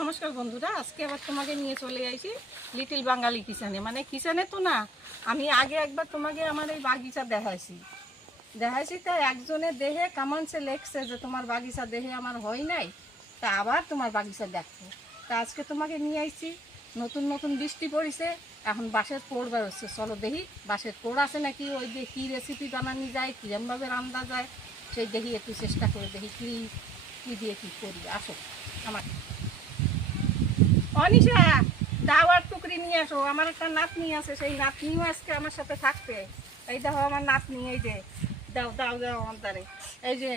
নমস্কার বন্ধুরা, আজকে আবার তোমাকে নিয়ে চলে আইছি লিটল বাঙালি কিচেনে। মানে কিচেনে তো না, আমি আগে একবার তোমাকে আমার এই বাগিচা দেখাইছি। তাই একজনে দেহে কামানসে লেখছে যে তোমার বাগিচা দেহে আমার হয় নাই, তা আবার তোমার বাগিচা দেখো। তা আজকে তোমাকে নিয়ে আইছি। নতুন নতুন বৃষ্টি পড়েছে, এখন বাঁশের পোড় বেরোচ্ছে। চলো দেখি বাঁশের পোড় আছে নাকি, ওই দিয়ে কী রেসিপি বানানো যায়, কীরমভাবে রান্না যায় সেই দেখি, একটু চেষ্টা করে দেখি কী দিয়ে কী করি। আসো আমার অনিশা, দাওয়ার টুকরি নিয়ে আসো। আমার একটা নাতনি আছে, সেই নাতনিও আজকে আমার সাথে থাকবে। এই দেখো আমার নাতনি, এই যে দাও দাও দাও আমার দ্বারে। এই যে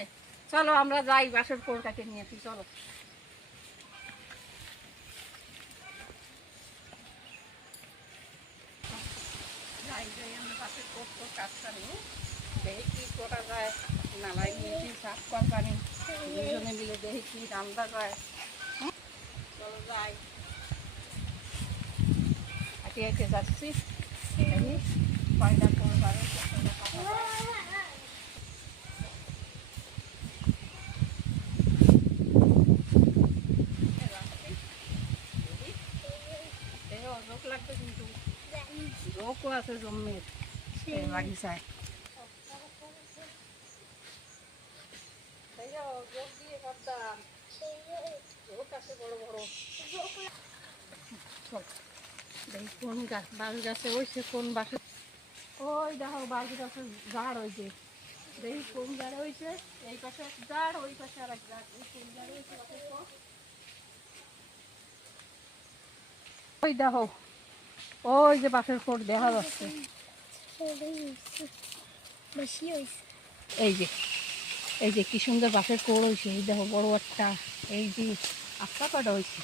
চলো আমরা যাই বাসের পোড়টাকে নিয়েছি, চলো যাই যাই আমরা বাসের পোড় কাজটা নিই, দেখি কী করা যায়। নালাই নিয়েছি সাফ করবানি, দুজনে মিলে দেখি কী রান্না যায়। চলো যাই, হাঁটি হাঁটে যাচ্ছি, দেখি কয়টা করবারে। রোগ লাগবে কিন্তু, রোগও আছে জমির বাগিচায়। রোগ দিয়ে করতাম, রোগ আছে বড় বড়। দেখি কোন গাছ, বাঁশ গাছে ওইছে কোন বাসে। ওই দেখো বাঁশ গাছের ঝাড় হয়েছে, দেখি কোন ঝাড়ে হয়েছে। এই পাশে এক ঝাড়, ওই পাশে আর এক ঝাড়। এই কোন ঝাড়ে হয়েছে ওই দেখো, ওই যে বাঁশের কোট দেখা যাচ্ছে। এই যে এই যে কি সুন্দর বাঁশের কোড় হয়েছে, এই দেখো বড় একটা। এই যে আস্তা কটা হয়েছে।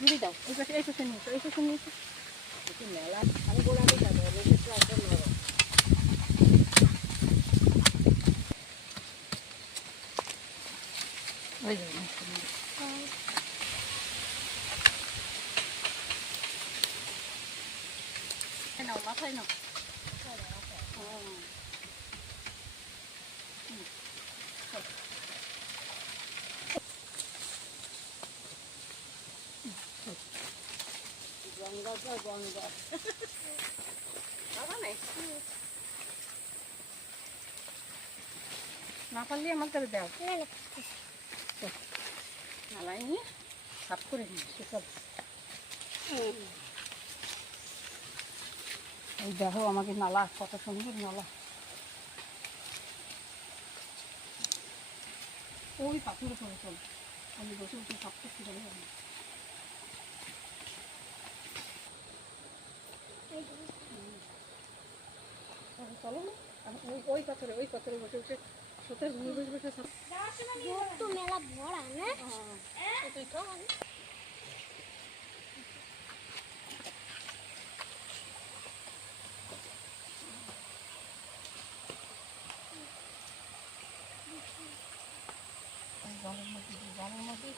ঘুরে দাও, এই পাশে এই পাশে নিয়েছো, এই পাশে নিয়েছো। মেলা আমি গোড়াতে যাবো, একদম নরম। ওই যাবো নাও, মাথায় নাও। গঙ্গা তো গঙ্গা না পারলে আমার কাছে দাও, নালাই নিয়ে সাফ করে নিই সেসব। এই দেখো আমাকে নালা, কত সুন্দর নালা। ওই পাথরে পড়ে চল, আমি বসে বসে সাফ করতে পারি না। চলো না, ওই পাথরে বসে বসে সত্যি ঘুরে বসে বসে সাফ। মেলা ভরা না, তুই তো জলের মধ্যে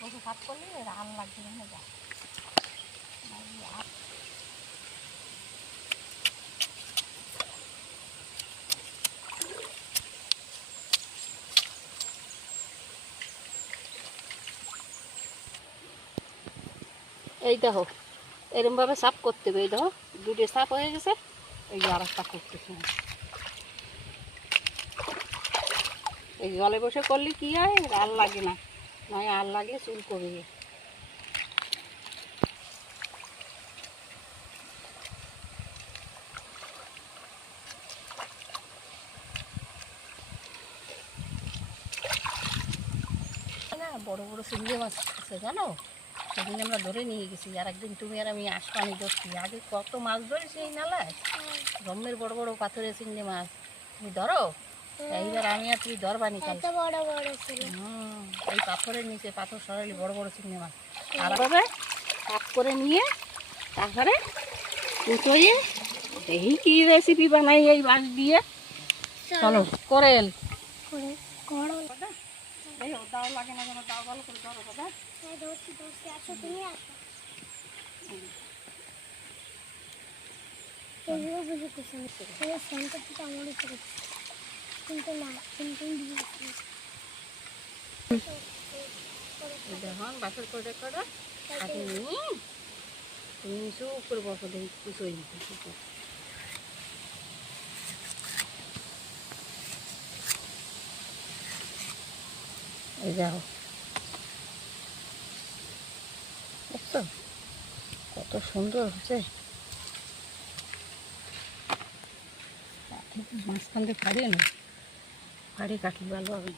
বসে সাফ করলে রান লাগবে না। যা এই দেখো এরকম ভাবে সাফ করতে হবে। এই দেখো দুটো সাফ হয়ে গেছে, এই যে আর একটা করতেছে। এই জলে বসে করলে কি হয়, আর লাগে না, নয় আর লাগলে চুল করবে। না বড় বড় চিংড়ি মাছ আছে জানো, সেদিন আমরা ধরে নিয়ে গেছি। আর একদিন তুমি আর আমি আশপানি ধরছি, আগে কত মাছ ধরেছি এই নালায়, জম্মের বড় বড় পাথরের চিংড়ি মাছ। তুমি ধরো, এইবার আমি আর তুই ধরবানি কাল। এই পাথরের নিচে পাথর সরাইলে বড় বড় চিংড়ি মাছ। আর সাফ করে নিয়ে তারপরে কুচোয়ে দেখি কি রেসিপি বানাই এই বাঁশ দিয়ে। চলো করেল করো দাও লাগে না যেন, দাও ভালো করে ধরো দাদা। ধরছি আসো তুমি আসো এগুলো বুঝে কিছু সেন্টার থেকে আমার উপরে কিন্তু না কিন্তু দেখুন বাসের করে করে তুমি চুপ করে বসো দেখি কুচোই এই দেখো বুঝছো কত সুন্দর হচ্ছে। মাঝখান দিয়ে ফাড়িয়ে না, ফাড়ি কাটলে ভালো হবে।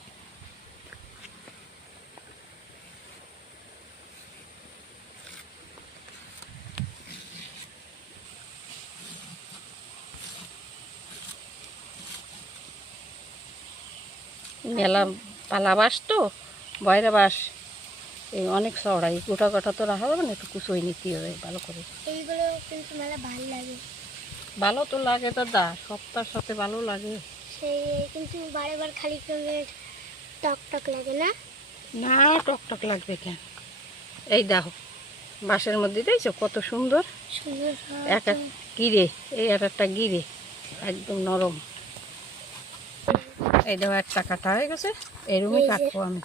মেলা পালা বাস তো বয়রা বাস, এই অনেক চড়াই গোটা গোটা তো রাখা যাবে না, একটু কুচোই নিতে হবে ভালো করে। এইগুলো কিন্তু মেলা ভালো লাগে। ভালো তো লাগে দাদা, সপ্তাহের সাথে ভালো লাগে। সেই কিন্তু বারে খালি করে টক টক লাগে না? না টক টক লাগবে কেন? এই দেখো বাঁশের মধ্যে দেখছো কত সুন্দর সুন্দর এক এক গিরে, এই একটা গিরে একদম নরম। এই দেখো একটা কাটা হয়ে গেছে, এরকমই কাটবো আমি।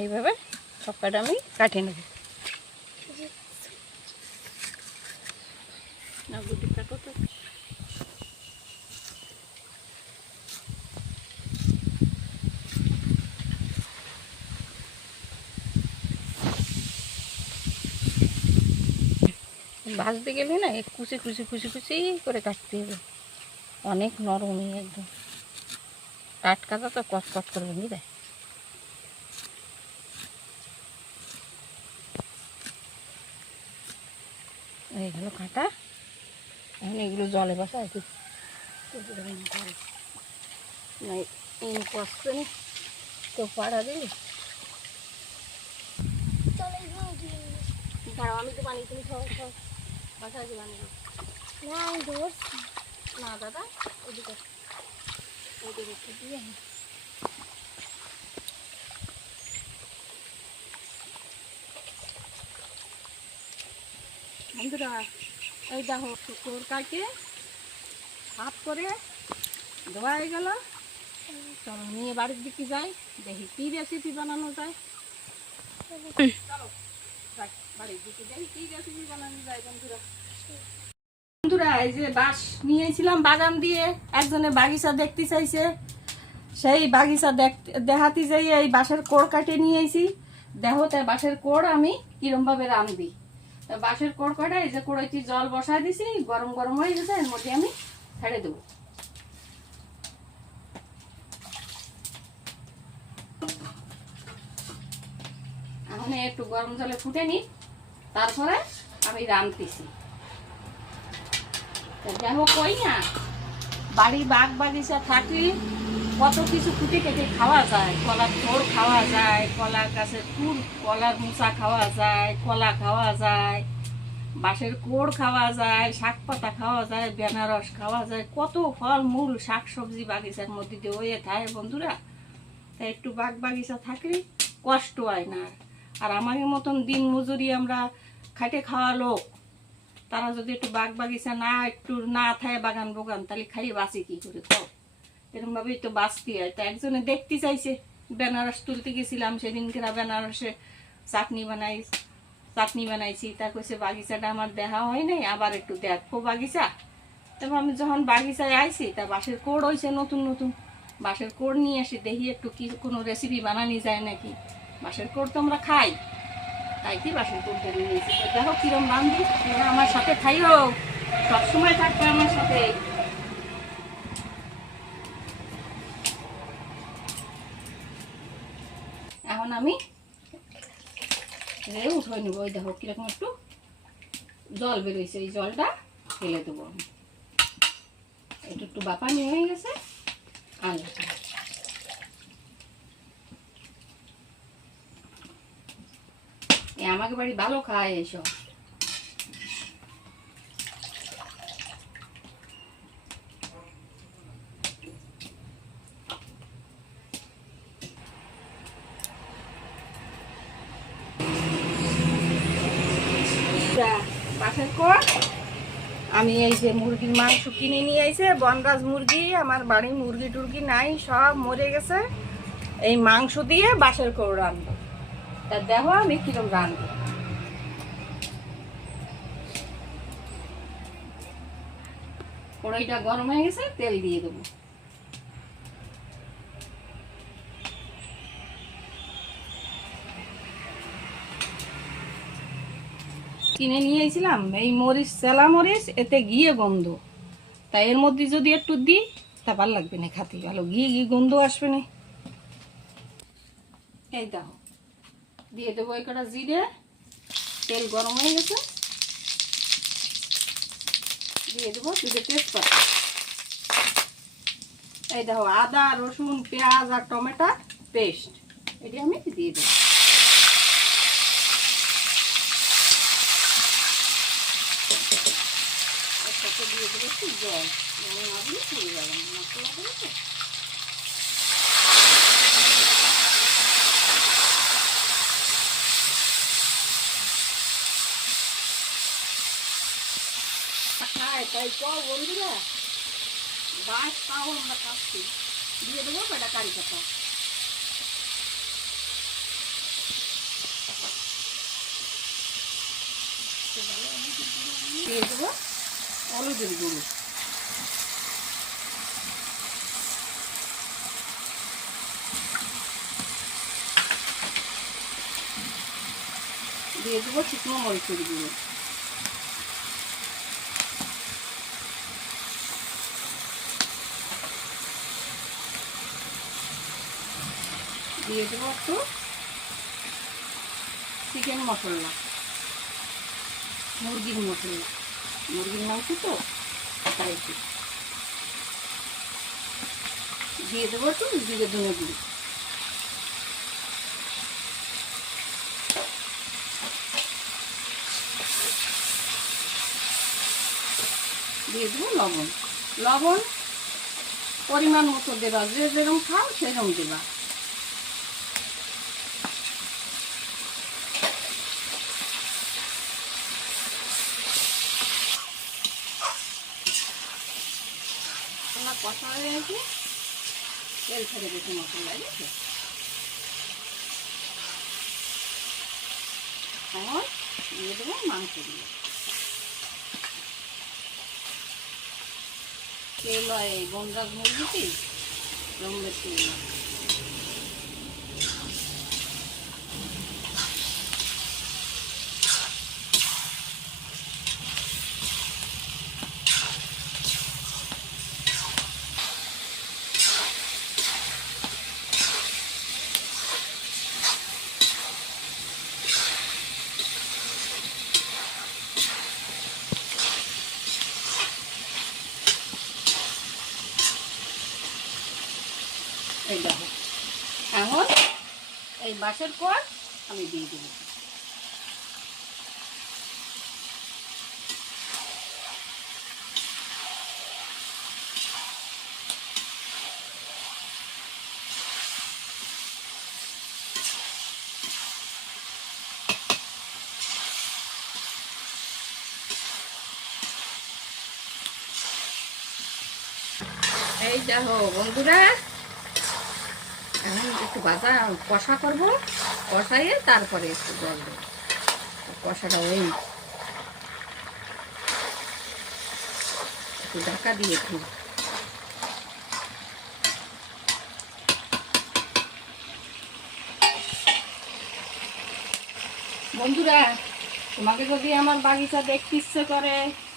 এইভাবে সব কাটা আমি কাটিয়ে নেব। না গুটি কাটো তো। ভাজতে গেলে না কুচি কুচি কুচি কুচি করে কাটতে হবে, অনেক নরমই একদম। টাটকাটা তো কটকট করবে নি দেয়। এইগুলো কাটা, এখন এগুলো জলে বসা আর কি কষ্ট নেই তো পাড়া দিলি। দাঁড়াও আমি তো পানি, তুমি খাও খাও বাসা আছে বানিয়ে না আমি ধরছি না দাদা ওদিকে ওদিকে একটু দিয়ে বন্ধুরা এই দেখো শুকর কাটে হাফ করে ধোয়া হয়ে গেল। চলো নিয়ে বাড়ির দিকে যাই, দেখি কি রেসিপি বানানো যায়। চলো বাড়ির দিকে দেখি কি রেসিপি বানানো যায়। বন্ধুরা বন্ধুরা এই যে বাঁশ নিয়েছিলাম বাগান দিয়ে, একজনে বাগিচা দেখতে চাইছে, সেই বাগিচা দেখাতে যাই এই বাঁশের কোড় কাটে নিয়েছি। দেখো তাই বাঁশের কোড় আমি কিরম ভাবে রাঁধি। বাঁশের কোড় কাটা এই যে কোড়াইতে জল বসাই দিছি, গরম গরম হয়ে গেছে, এর মধ্যে আমি ছেড়ে দেবো। এখন একটু গরম জলে ফুটে নি, তারপরে আমি রাঁধতেছি। দেখো কই না বাড়ি বাগ বাগিচা থাকলে কত কিছু কুটে কেটে খাওয়া যায়। কলার থোড় খাওয়া যায়, কলা গাছের ফুল, কলার মোচা খাওয়া যায়, কলা খাওয়া যায়, বাঁশের কোড় খাওয়া যায়, শাক পাতা খাওয়া যায়, বেনারস খাওয়া যায়, কত ফল মূল শাক সবজি বাগিচার মধ্যে দিয়ে হয়ে থাকে বন্ধুরা। তাই একটু বাগ বাগিচা থাকলে কষ্ট হয় না। আর আমাদের মতন দিন মজুরি আমরা খাটে খাওয়া লোক, তারা যদি একটু বাগ বাগিচা না একটু না থাকে বাগান বোগান, তাহলে খালি বাঁচি কি করে? তো এরকম ভাবেই তো বাঁচতে হয়। তা একজনে দেখতে চাইছে, বেনারস তুলতে গেছিলাম সেদিনকে, বেনারসে চাটনি বানাইছি। তা কইছে বাগিচাটা আমার দেখা হয় নাই, আবার একটু দেখো বাগিচা। তারপর আমি যখন বাগিচায় আইছি তা বাঁশের কোড় হয়েছে নতুন নতুন, বাঁশের কোড় নিয়ে আসি, দেখি একটু কি কোনো রেসিপি বানানি যায় নাকি। বাঁশের কোড় তো আমরা খাই, তাই কি বাঁশের কোড় ধরে নিয়েছি। দেখো কিরম রান্ধি, আমার সাথে খাইও, সবসময় থাকবে আমার সাথে। এখন আমি উঠে নেবো। ওই দেখো কিরকম একটু জল বেরোইছে, এই জলটা ফেলে দেবো আমি। এটা একটু বাপানি হয়ে গেছে। আর আমাকে বাড়ি ভালো খায় এইসব। বাসার পর আমি এই যে মুরগির মাংস কিনে নিয়ে আইছে, বনরাজ মুরগি, আমার বাড়ি মুরগি টুরগি নাই, সব মরে গেছে। এই মাংস দিয়ে বাসার করে রান্না, তা দেখো আমি কিরম রান্না। কড়াইটা গরম হয়ে গেছে, তেল দিয়ে দেবো। কিনে নিয়ে এসেছিলাম এই মরিচ, চেলা মরিচ, এতে ঘিয়ে গন্ধ, তাই এর মধ্যে যদি একটু দিই তা ভালো লাগবে না খাতে, ভালো ঘি ঘি গন্ধ আসবে না। এই দেখো দিয়ে দেবো এই কটা জিরে, তেল গরম হয়ে গেছে, দিয়ে দেবো দুটো তেজপাতা। এই দেখো আদা রসুন পেঁয়াজ আর টমেটো পেস্ট, এটি আমি দিয়ে দেবো। একসাথে দিয়ে দেবো একটু জল, যেমন না দিলে পুড়ে যাবে না, মশলা করে তো। খায় তাই কও বন্ধুরা, বাস পাও আমরা খাচ্ছি। দিয়ে দেবো কটা কারি পাতা, দিয়ে দেবো হলুদের গুঁড়ো, দিয়ে দেবো শুকনো মরিচের গুঁড়ো, দিয়ে দেবো একটু চিকেন মশলা, মুরগির মশলা, মুরগির মাংস তো তাই দিয়ে দেবো একটু জিরে ধনে গুঁড়ো, দিয়ে দেবো লবণ। লবণ পরিমাণ মতো দেবা, যে যেরকম খাও সেরকম দেবা। কষা হয়ে গেছে, তেল ছেড়ে গেছে মশলা গেছে। এখন দিয়ে দেবো মাংসগুলো, তেল হয় এই বনরাজ মুরগিটি রঙের তেল। এই দেখো এখন এই বাসের পর আমি দিয়ে দেবো। এই দেখো বন্ধুরা, এখন একটু ভাজা কষা করবো, কষাইয়ে তারপরে একটু জল দেবো। কষাটা ওই একটু ঢাকা দিয়ে একটু। বন্ধুরা তোমাকে যদি আমার বাগিচা দেখতে ইচ্ছে করে,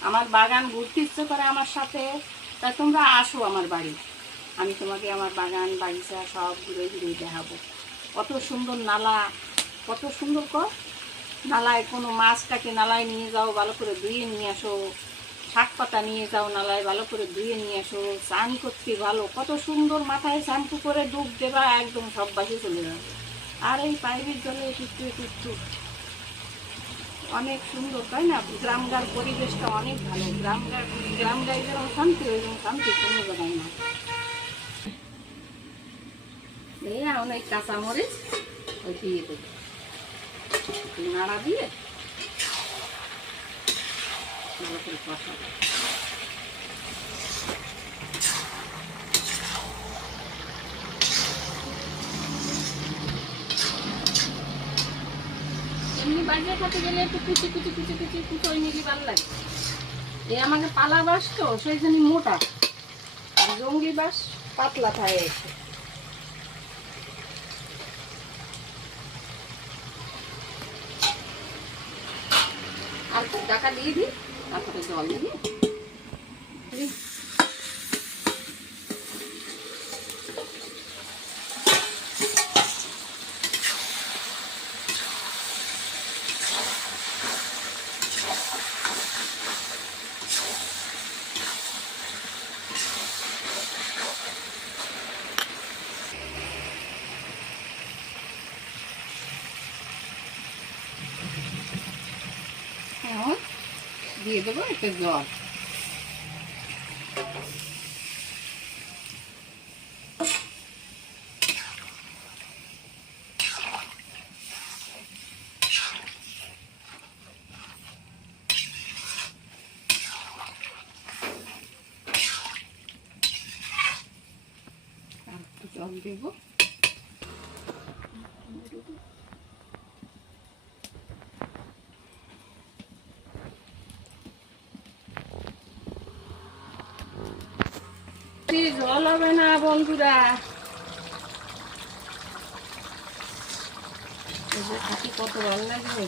আমার বাগান ঘুরতে ইচ্ছে করে আমার সাথে, তা তোমরা আসো আমার বাড়ি, আমি তোমাকে আমার বাগান বাগিচা সব ঘুরে ঘুরে দেখাবো। কত সুন্দর নালা, কত সুন্দর নালায় কোনো মাছটাকে নালায় নিয়ে যাও, ভালো করে ধুয়ে নিয়ে আসো, শাক পাতা নিয়ে যাও নালায়, ভালো করে ধুয়ে নিয়ে আসো, চান করতে ভালো, কত সুন্দর মাথায় শ্যাম্পু করে ডুব দেবা, একদম সব বাসে চলে যাবে। আর এই পাইপের জলে একটু একটু একটু অনেক সুন্দর, তাই না? গ্রামগার পরিবেশটা অনেক ভালো। গ্রাম গায়ে যেরকম শান্তি, ওইরকম শান্তি কোনো জায়গায় না। এই অনেক কাঁচামরিচ ওই দিয়ে দেবো, নাড়া দিয়ে ভালো করে কষাবো। এমনি বাজিয়ে খেতে গেলে একটু কুচি কুচি কুচি কুচি কুচোই নিলি ভালো লাগে। এ আমাকে পালা বাস তো সেই জন্য মোটা, আর জঙ্গলি বাস পাতলা থাকে এসে। আর টাকা দিয়ে দিই, তারপরে জল দিয়ে এখন দিয়ে দেবো একটা জল। আর একটু জল দেবো। জল হবে না বন্ধুরা, কত ভালো লাগবে।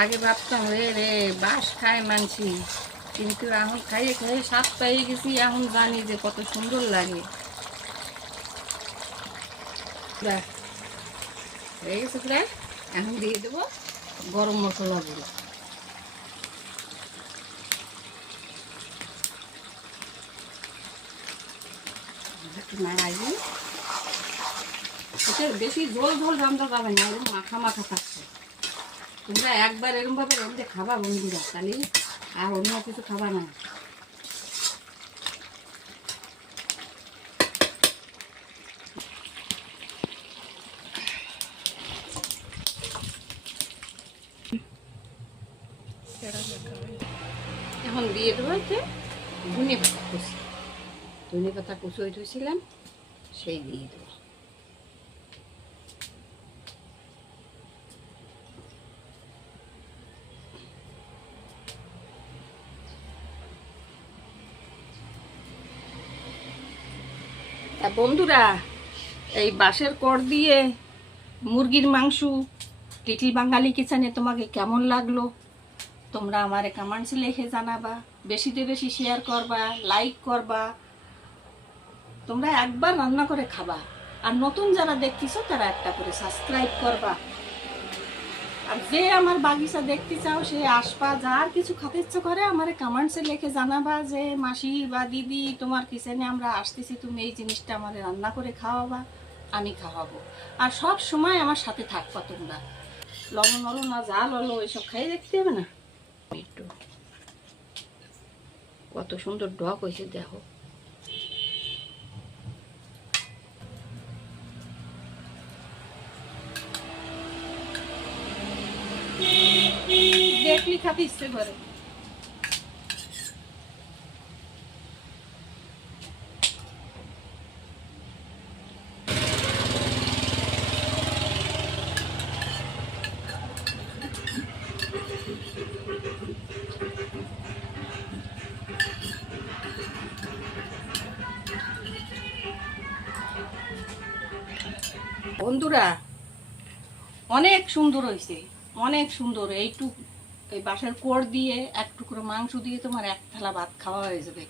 আগে ভাবতাম রে বাঁশ খায় মানছি, কিন্তু এখন খাইয়ে খাইয়ে স্বাদ পেয়ে গেছি। এখন জানি যে কত সুন্দর লাগে। হয়ে গেছে প্রায়, এখন দিয়ে দেবো গরম মশলা গুঁড়ো। একটু নাড়াই দিই। বেশি ঝোল ঝোল রান্না যাবে না, এরকম মাখা মাখা থাকছে। তোমরা একবার এরকম ভাবে রাঁধতে খাবা বন্ধুরা, তাহলে আর অন্য কিছু খাবা না। এখন দিয়ে দেবো ধনে পাতা কুচি। ধনে পাতা কুচি ধুয়েছিলাম, সেই দিয়ে দেবো। বন্ধুরা, এই বাঁশের কড় দিয়ে মুরগির মাংস লিটল বাঙালি কিচেনে তোমাকে কেমন লাগলো তোমরা আমারে কমেন্টসে লিখে জানাবা। বেশিতে বেশি শেয়ার করবা, লাইক করবা। তোমরা একবার রান্না করে খাবা, আর নতুন যারা দেখতেছো তারা একটা করে সাবস্ক্রাইব করবা। আর যে আমার বাগিচা দেখতে চাও সে আসবা, যার কিছু খেতে ইচ্ছে করে আমারে কমেন্টসে লিখে জানাবা যে মাসি বা দিদি তোমার কিচেনে আমরা আসতেছি, তুমি এই জিনিসটা আমাদের রান্না করে খাওয়াবা, আমি খাওয়াবো। আর সব সময় আমার সাথে থাকবা তোমরা। লবণ হলো না জাল হলো এসব খাইয়ে দেখতে হবে না। একটু কত সুন্দর ডক হয়েছে দেখো। দেখলি খাতে ইচ্ছে করে। বন্ধুরা অনেক সুন্দর হয়েছে, অনেক সুন্দর। এই বাঁশের কোড় দিয়ে এক টুকরো মাংস দিয়ে তোমার এক থালা ভাত খাওয়া হয়ে যাবে।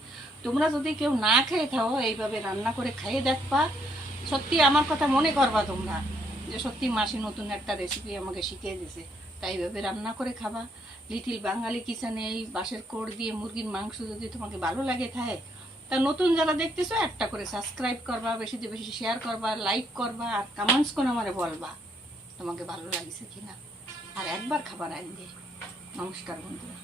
তোমরা যদি কেউ না খেয়ে থাও এইভাবে রান্না করে খাইয়ে দেখবা, সত্যি আমার কথা মনে করবা তোমরা যে সত্যি মাসি নতুন একটা রেসিপি আমাকে শিখিয়ে দিয়েছে। তাই এইভাবে রান্না করে খাবা। লিটল বাঙালি কিচেনে এই বাঁশের কোড় দিয়ে মুরগির মাংস যদি তোমাকে ভালো লাগে থাকে তা নতুন যারা দেখতেছো একটা করে সাবস্ক্রাইব করবা, বেশি বেশি শেয়ার করবা, লাইক করবা, আর কমেন্টস করে আমারে বলবা তোমাকে ভালো লাগিছে কিনা, আর একবার খাবার আনবে। নমস্কার বন্ধুরা।